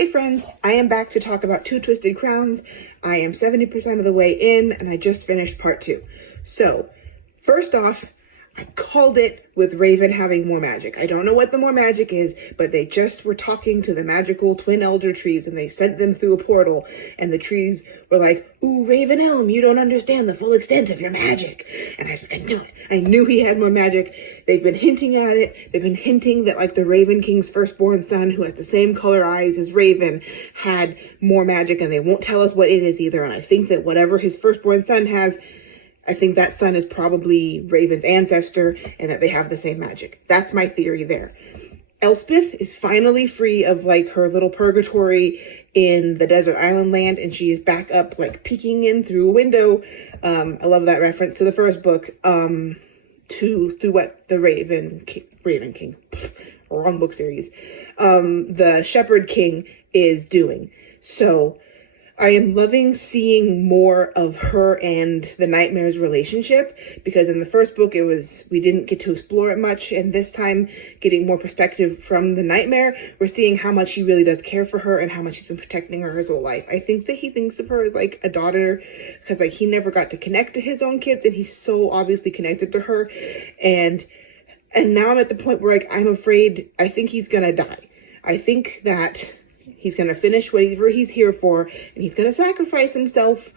Hey friends, I am back to talk about Two Twisted Crowns. I am 70% of the way in and I just finished part 2. So, first off, I called it with Raven having more magic. I don't know what the more magic is, but they just were talking to the magical twin elder trees and they sent them through a portal and the trees were like, "Ooh, Raven Elm, you don't understand the full extent of your magic." And I knew it. I knew he had more magic. They've been hinting at it. They've been hinting that like the Raven King's firstborn son, who has the same color eyes as Raven, had more magic, and they won't tell us what it is either. And I think that whatever his firstborn son has, I think that son is probably Raven's ancestor and that they have the same magic. That's my theory there. Elspeth is finally free of like her little purgatory in the desert island land, and she is back up like peeking in through a window. I love that reference to the first book, through what the Raven King, wrong book series, the Shepherd King is doing. So I am loving seeing more of her and the Nightmare's relationship, because in the first book we didn't get to explore it much, and this time getting more perspective from the Nightmare, we're seeing how much he really does care for her and how much he's been protecting her his whole life. I think that he thinks of her as like a daughter, because like he never got to connect to his own kids and he's so obviously connected to her, and now I'm at the point where like I'm afraid, I think he's gonna die. I think that he's going to finish whatever he's here for, and he's going to sacrifice himself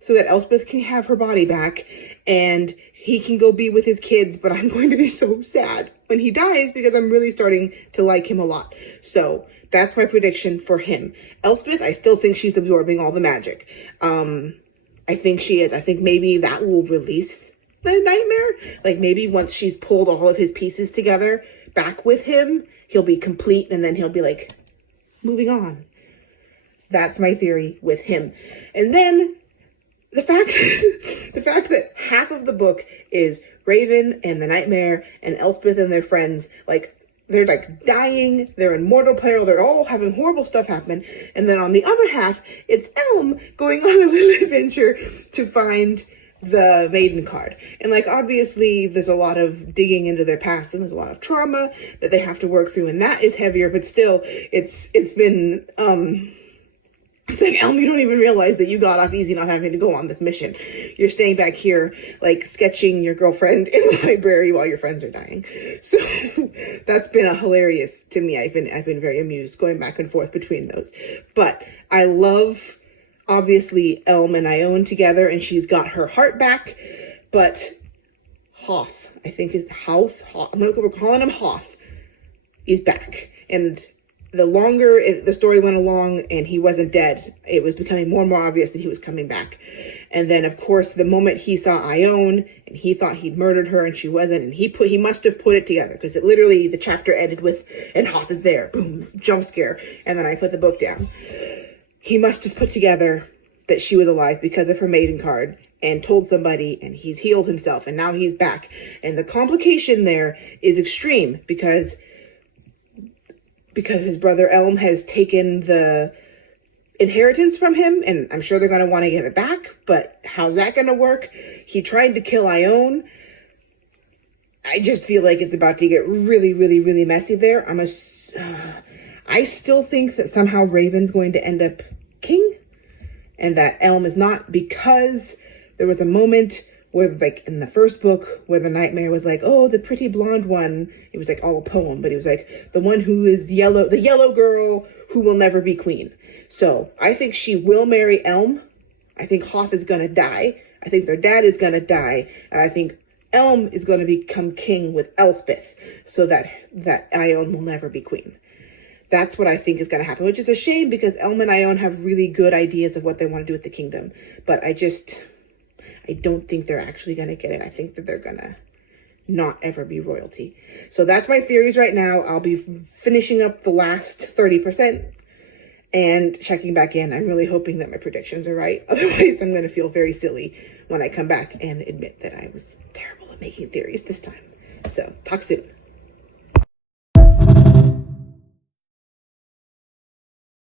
so that Elspeth can have her body back, and he can go be with his kids, but I'm going to be so sad when he dies because I'm really starting to like him a lot. So that's my prediction for him. Elspeth, I still think she's absorbing all the magic. I think she is. I think maybe that will release the Nightmare. Like maybe once she's pulled all of his pieces together back with him, he'll be complete, and then he'll be like, moving on. That's my theory with him. And then the fact that half of the book is Raven and the Nightmare and Elspeth and their friends, like they're like dying, they're in mortal peril, they're all having horrible stuff happen. And then on the other half, it's Elm going on a little adventure to find the maiden card. And like obviously there's a lot of digging into their past and there's a lot of trauma that they have to work through, and that is heavier, but still it's been it's like, Elm, you don't even realize that you got off easy not having to go on this mission. You're staying back here like sketching your girlfriend in the library while your friends are dying. So that's been a hilarious to me. I've been very amused going back and forth between those. But I love obviously Elm and Ione together, and she's got her heart back, but Hoth, I think is Hoth. We're calling him Hoth. He's back. And the longer the story went along and he wasn't dead, it was becoming more and more obvious that he was coming back. And then of course, the moment he saw Ione and he thought he'd murdered her and she wasn't, and he must have put it together, because it literally, the chapter ended with, and Hoth is there, boom, jump scare. And then I put the book down. He must have put together that she was alive because of her maiden card and told somebody, and he's healed himself and now he's back. And the complication there is extreme because his brother Elm has taken the inheritance from him, and I'm sure they're going to want to give it back, but how's that going to work? He tried to kill Ione. I just feel like it's about to get really, really, really messy there. I still think that somehow Raven's going to end up king and that Elm is not, because there was a moment where like in the first book where the Nightmare was like, oh, the pretty blonde one. It was like all a poem, but he was like, the one who is yellow, the yellow girl who will never be queen. So I think she will marry Elm. I think Hoth is going to die. I think their dad is going to die. And I think Elm is going to become king with Elspeth so that Ione will never be queen. That's what I think is going to happen, which is a shame because Elm and Ione have really good ideas of what they want to do with the kingdom. But I don't think they're actually going to get it. I think that they're going to not ever be royalty. So that's my theories right now. I'll be finishing up the last 30% and checking back in. I'm really hoping that my predictions are right. Otherwise, I'm going to feel very silly when I come back and admit that I was terrible at making theories this time. So talk soon.